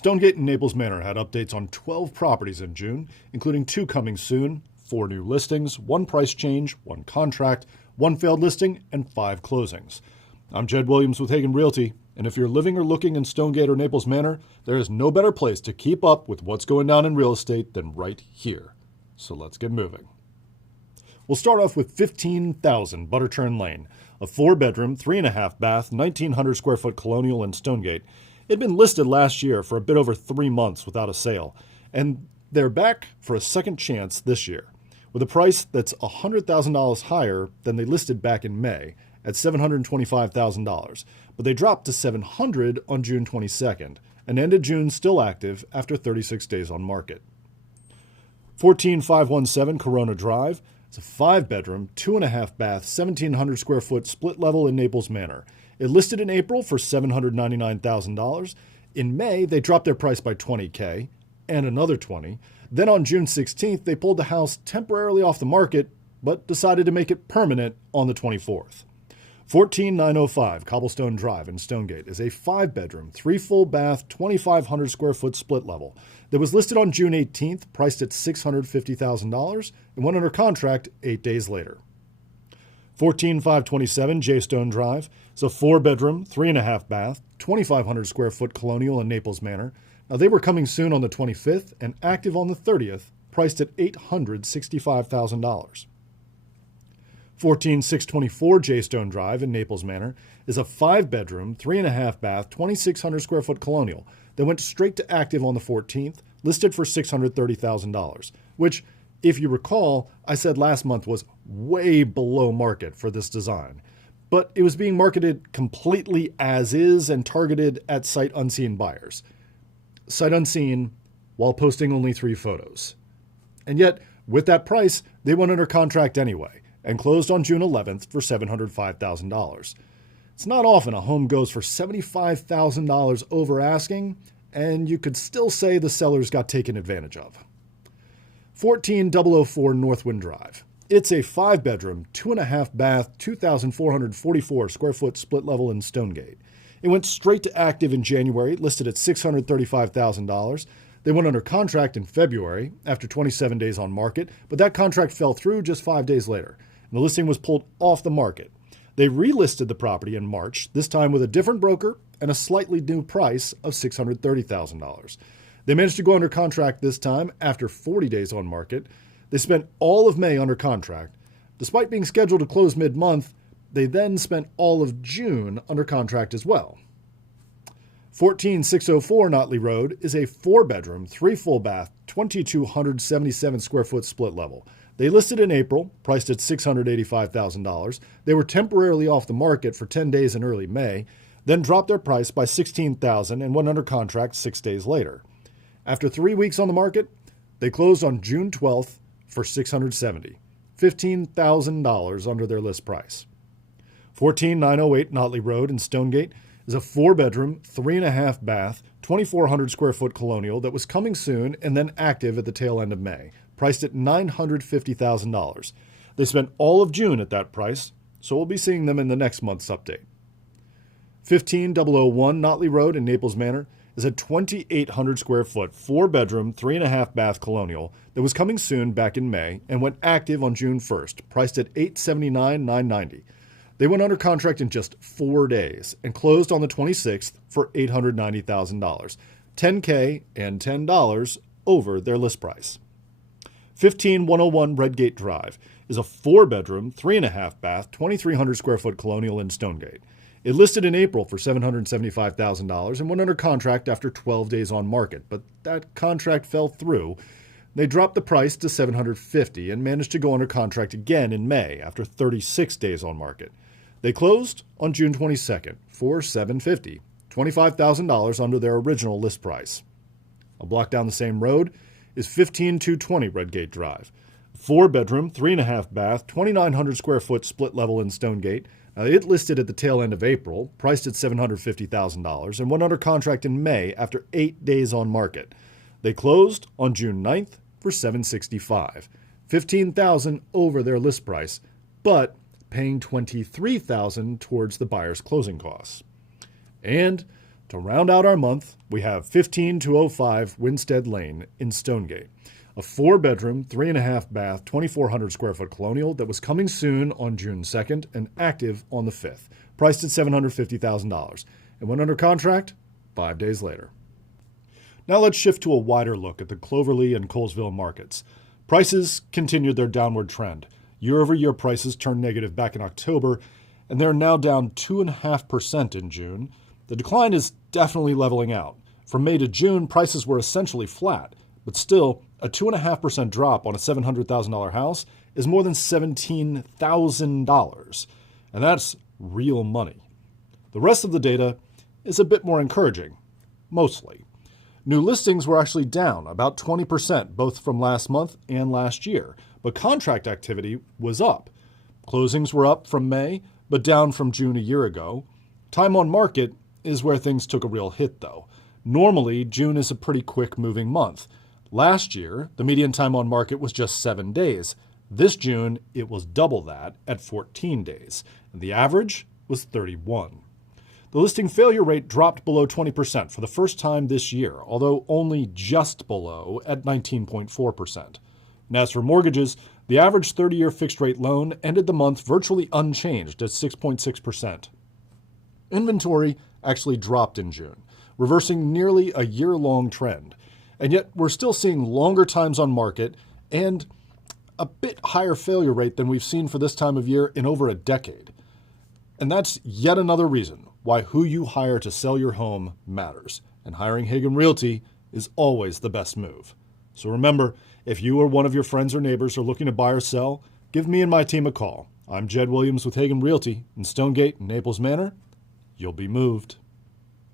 Stonegate and Naples Manor had updates on 12 properties in June, including 2 coming soon, 4 new listings, 1 price change, 1 contract, 1 failed listing, and 5 closings. I'm Jed Williams with Hagan Realty, and if you're living or looking in Stonegate or Naples Manor, there is no better place to keep up with what's going down in real estate than right here. So let's get moving. We'll start off with 15,000 Butterturn Lane, a 4-bedroom, 3.5-bath, 1,900 square foot colonial in Stonegate. It had been listed last year for a bit over 3 months without a sale, and they're back for a second chance this year, with a price that's $100,000 higher than they listed back in May at $725,000, but they dropped to $700,000 on June 22nd and ended June still active after 36 days on market. 14517 Corona Drive. It's a 5-bedroom, 2.5-bath, 1,700 square foot split level in Naples Manor. It listed in April for $799,000. In May, they dropped their price by $20,000 and another $20,000. Then on June 16th, they pulled the house temporarily off the market, but decided to make it permanent on the 24th. 14905 Cobblestone Drive in Stonegate is a 5-bedroom, 3 full-bath, 2,500 square foot split level that was listed on June 18th, priced at $650,000, and went under contract 8 days later. 14527 Jaystone Drive is a 4-bedroom, 3.5-bath, 2,500 square foot colonial in Naples Manor. Now, they were coming soon on the 25th and active on the 30th, priced at $865,000. 14624 Jaystone Drive in Naples Manor is a 5-bedroom, 3.5-bath, 2,600 square foot colonial that went straight to active on the 14th, listed for $630,000, which, if you recall, I said last month was way below market for this design. But it was being marketed completely as is and targeted at sight unseen buyers. Sight unseen while posting only 3 photos. And yet, with that price, they went under contract anyway and closed on June 11th for $705,000. It's not often a home goes for $75,000 over asking, and you could still say the sellers got taken advantage of. 14004 Northwind Drive. It's a 5-bedroom, 2.5-bath, 2,444 square foot split level in Stonegate. It went straight to active in January, listed at $635,000. They went under contract in February after 27 days on market, but that contract fell through just 5 days later, and the listing was pulled off the market. They relisted the property in March, this time with a different broker and a slightly new price of $630,000. They managed to go under contract this time after 40 days on market. They spent all of May under contract. Despite being scheduled to close mid-month, they then spent all of June under contract as well. 14604 Notley Road is a 4-bedroom, 3 full-bath, 2,277 square foot split level. They listed in April, priced at $685,000. They were temporarily off the market for 10 days in early May, then dropped their price by $16,000 and went under contract 6 days later. After 3 weeks on the market, they closed on June 12th for $670,000, $15,000 under their list price. 14908 Notley Road in Stonegate is a 4-bedroom, 3.5-bath, 2,400 square foot colonial that was coming soon and then active at the tail end of May, priced at $950,000. They spent all of June at that price, so we'll be seeing them in the next month's update. 15001 Notley Road in Naples Manor is a 2,800 square foot, 4-bedroom, 3.5-bath colonial that was coming soon back in May and went active on June 1st, priced at $879,990. They went under contract in just 4 days and closed on the 26th for $890,000, $10,000 and $10 over their list price. 15101 Redgate Drive is a 4-bedroom, 3.5-bath, 2,300 square foot colonial in Stonegate. It listed in April for $775,000 and went under contract after 12 days on market, but that contract fell through. They dropped the price to $750,000 and managed to go under contract again in May after 36 days on market. They closed on June 22nd for $750,000, $25,000 under their original list price. A block down the same road is 15220 Redgate Drive. 4-bedroom, 3.5-bath, 2,900 square foot split level in Stonegate. It listed at the tail end of April, priced at $750,000, and went under contract in May after 8 days on market. They closed on June 9th for $765,000, $15,000 over their list price, but paying $23,000 towards the buyer's closing costs. And To round out our month, we have 15205 Winstead Lane in Stonegate, a 4-bedroom, 3.5 bath, 2,400 square foot colonial that was coming soon on June 2nd and active on the 5th, priced at $750,000, and went under contract 5 days later. Now let's shift to a wider look at the Cloverly and Colesville markets. Prices continued their downward trend. Year-over-year prices turned negative back in October, and they're now down 2.5% in June. The decline is definitely leveling out. From May to June, prices were essentially flat, but still, a 2.5% drop on a $700,000 house is more than $17,000, and that's real money. The rest of the data is a bit more encouraging, mostly. New listings were actually down about 20%, both from last month and last year, but contract activity was up. Closings were up from May, but down from June a year ago. Time on market is where things took a real hit, though. Normally, June is a pretty quick moving month. Last year, the median time on market was just 7 days. This June, it was double that at 14 days, and the average was 31. The listing failure rate dropped below 20% for the first time this year, although only just below at 19.4%. And as for mortgages, the average 30-year fixed-rate loan ended the month virtually unchanged at 6.6%. Inventory actually dropped in June, reversing nearly a year-long trend. And yet we're still seeing longer times on market and a bit higher failure rate than we've seen for this time of year in over a decade. And that's yet another reason why who you hire to sell your home matters. And hiring Hagan Realty is always the best move. So remember, if you or one of your friends or neighbors are looking to buy or sell, give me and my team a call. I'm Jed Williams with Hagan Realty in Stonegate, Naples Manor. You'll be moved.